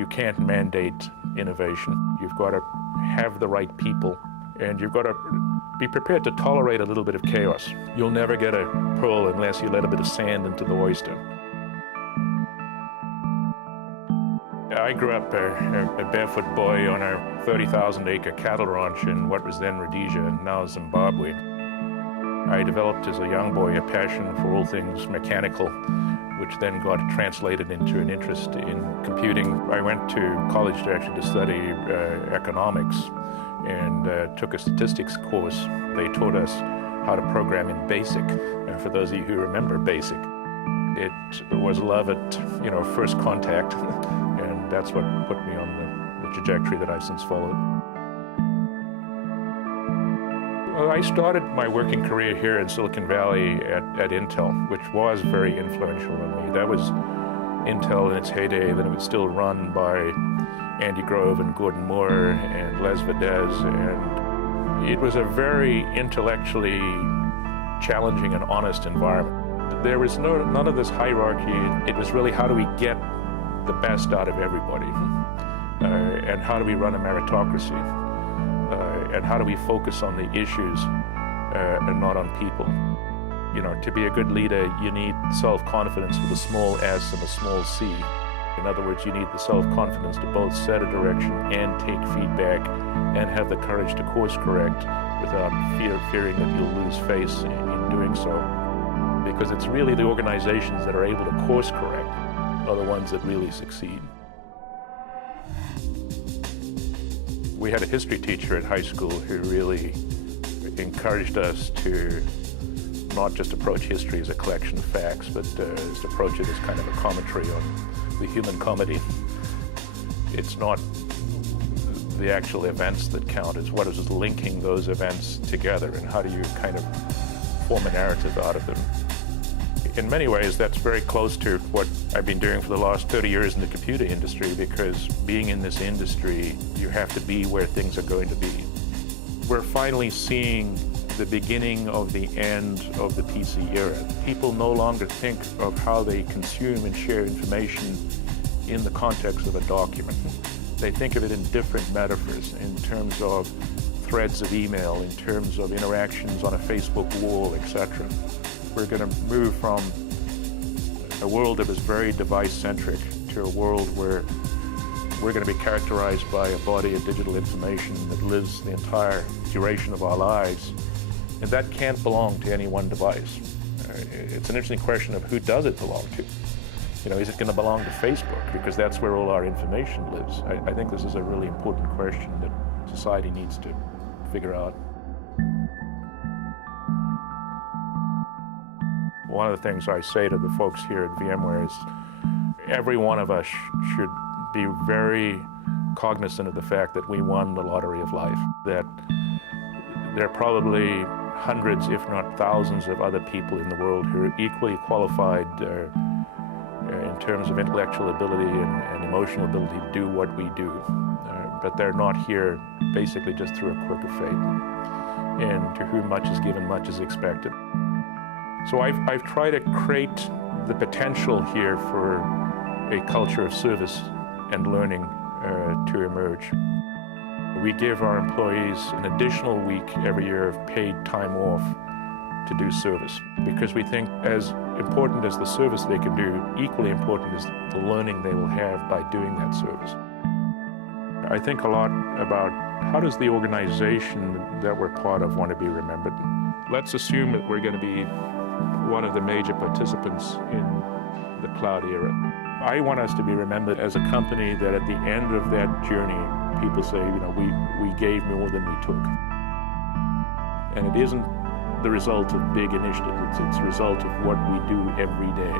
You can't mandate innovation. You've got to have the right people, and you've got to be prepared to tolerate a little bit of chaos. You'll never get a pearl unless you let a bit of sand into the oyster. I grew up a barefoot boy on a 30,000-acre cattle ranch in what was then Rhodesia, now Zimbabwe. I developed as a young boy a passion for all things mechanical, which then got translated into an interest in computing. I went to college to study economics and took a statistics course. They taught us how to program in BASIC. And for those of you who remember BASIC, it was love at first contact, and that's what put me on the trajectory that I've since followed. Well, I started my working career here in Silicon Valley at Intel, which was very influential on me. That was Intel in its heyday, then it was still run by Andy Grove and Gordon Moore and Les Vadez, and it was a very intellectually challenging and honest environment. There was none of this hierarchy. It was really, how do we get the best out of everybody? And how do we run a meritocracy? And how do we focus on the issues and not on people? To be a good leader, you need self-confidence with a small s and a small c. In other words, you need the self-confidence to both set a direction and take feedback and have the courage to course correct without fearing that you'll lose face in doing so. Because it's really the organizations that are able to course correct are the ones that really succeed. We had a history teacher at high school who really encouraged us to not just approach history as a collection of facts, but to approach it as kind of a commentary on the human comedy. It's not the actual events that count, it's what is linking those events together and how do you kind of form a narrative out of them. In many ways, that's very close to what I've been doing for the last 30 years in the computer industry, because being in this industry, you have to be where things are going to be. We're finally seeing the beginning of the end of the PC era. People no longer think of how they consume and share information in the context of a document. They think of it in different metaphors, in terms of threads of email, in terms of interactions on a Facebook wall, etc. We're going to move from a world that was very device-centric to a world where we're going to be characterized by a body of digital information that lives the entire duration of our lives. And that can't belong to any one device. It's an interesting question of who does it belong to. Is it going to belong to Facebook? Because that's where all our information lives. I think this is a really important question that society needs to figure out. One of the things I say to the folks here at VMware is every one of us should be very cognizant of the fact that we won the lottery of life, that there are probably hundreds, if not thousands, of other people in the world who are equally qualified in terms of intellectual ability and emotional ability to do what we do. But they're not here basically just through a quirk of fate, and to whom much is given, much is expected. So I've tried to create the potential here for a culture of service and learning to emerge. We give our employees an additional week every year of paid time off to do service, because we think as important as the service they can do, equally important is the learning they will have by doing that service. I think a lot about how does the organization that we're part of want to be remembered. Let's assume that we're going to be one of the major participants in the cloud era. I want us to be remembered as a company that at the end of that journey, people say, we gave more than we took. And it isn't the result of big initiatives, it's the result of what we do every day.